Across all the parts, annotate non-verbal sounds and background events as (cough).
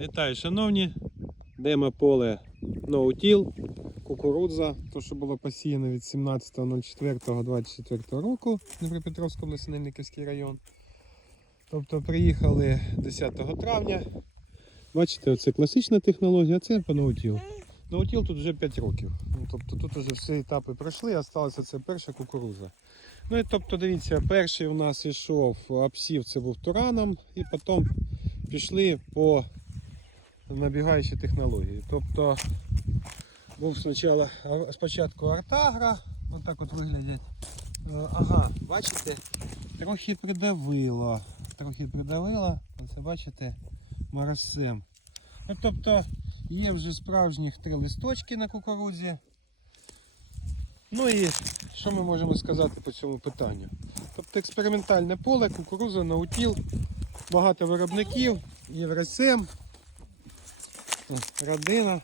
Вітаю, шановні. Демо поле ноутіл, кукурудза, то що було посіяно від 17.04.24 року Дніпропетровському Лисинельниківський район. Тобто приїхали 10 травня. Бачите, це класична технологія, а це по ноутіл. Ноутіл тут вже 5 років. Ну, тобто тут вже всі етапи пройшли, а сталося це перша кукурудза. Ну і тобто, дивіться, перший у нас йшов обсів, це був тураном, і потім пішли по набігаючій технології. Тобто був спочатку, спочатку артагра, отак от виглядять. Е, Ага, бачите, трохи придавило. Трохи придавило, оце бачите, моросем. Ну, тобто є вже справжніх три листочки на кукурудзі. Ну і що ми можемо сказати по цьому питанню? Тобто експериментальне поле, кукуруза, наутіл, багато виробників, Євросем, родина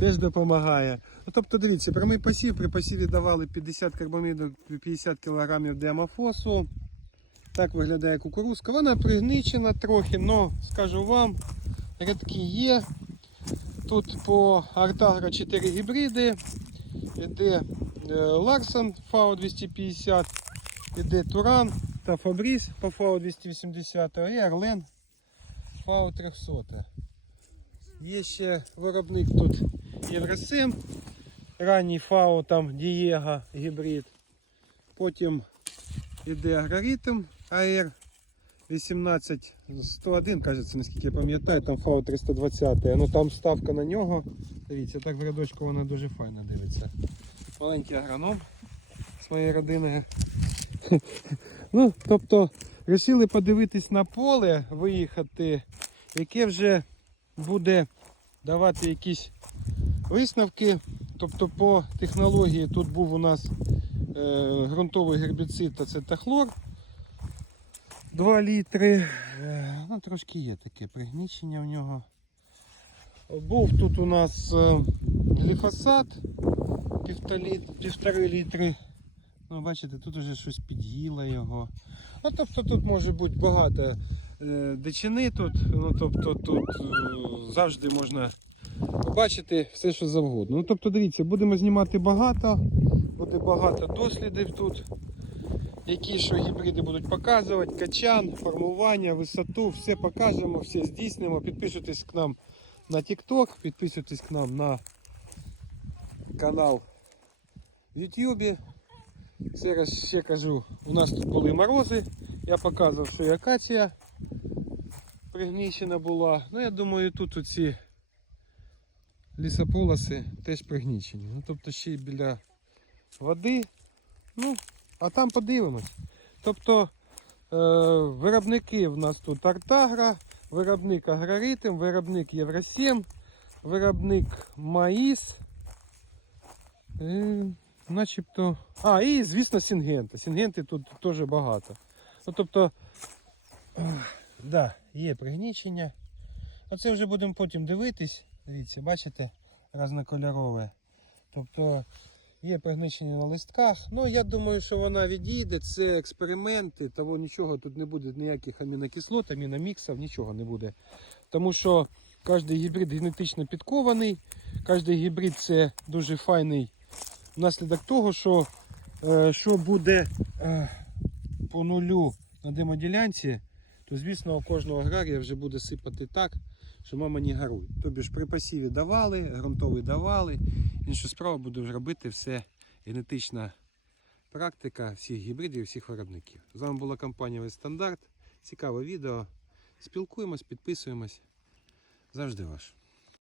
теж допомагає. Ну, тобто дивіться, прямий посів, при посіві давали 50 карбаміду, 50 кг демофосу. Так виглядає кукурузка. Вона пригничена трохи, але скажу вам, рядки є. Тут по Артагра 4 гібриди. Іде е, Ларсон FAO 250, іде Туран та Фабріс по FAO 280 і Орлен FAO 300. Є ще виробник тут Євросим, ранній FAO там Дієга гібрид. Потім іде Агроритм АР 18101, кажеться, наскільки я пам'ятаю, там FAO 320. Ну там ставка на нього. Дивіться, так в рядочку вона дуже файно дивиться. Маленький агроном з моєї родини. (laughs) Ну, тобто, вирішили подивитись на поле, виїхати, яке вже буде давати якісь висновки. Тобто по технології тут був у нас е, ґрунтовий гербіцид та цетахлор. 2 літри. Е, Ну, трошки є таке пригнічення в нього. Був тут у нас е, гліфосат півтори, літри. Ну, бачите, тут вже щось під'їло його. Ну, тобто тут може бути багато дичини тут. Ну, тобто тут е, завжди можна бачити все, що завгодно. Ну, тобто, дивіться, будемо знімати багато, буде багато дослідів тут. Які що гібриди будуть показувати, качан, формування, висоту, все покажемо, все здійснимо. Підписуйтесь к нам на TikTok, підписуйтесь к нам на канал в YouTube. Ще ще кажу, у нас тут були морози. Я показував, що і акація пригнічена була. Ну я думаю, тут оці лісополоси теж пригнічені. Ну, тобто ще й біля води. Ну, а там подивимось. Тобто е, виробники в нас тут Артагра, виробник Агроритм, виробник Євросім, виробник Маїс. Е, начебто. А, і, звісно, Сінгенти. Сінгенти тут теж багато. Ну, тобто, е, да, є пригнічення. Оце вже будемо потім дивитись. Дивіться, бачите, різнокольорове. Тобто є пригничення на листках. Ну, я думаю, що вона відійде. Це експерименти, того нічого тут не буде, ніяких амінокислот, аміноміксів, нічого не буде. Тому що кожен гібрид генетично підкований, кожен гібрид це дуже файний внаслідок того, що, е, що буде е, по нулю на демоділянці, то звісно у кожного аграрія вже буде сипати так, що мама не гаруй. Тобі ж при пасіві давали, ґрунтовий давали. Іншу справу буде вже робити все генетична практика всіх гібридів, всіх виробників. З вами була компанія Весь Стандарт. Цікаве відео. Спілкуємось, підписуємось. Завжди ваш.